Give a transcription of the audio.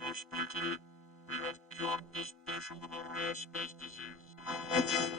Hospital, we have cured this patient of a rare space disease.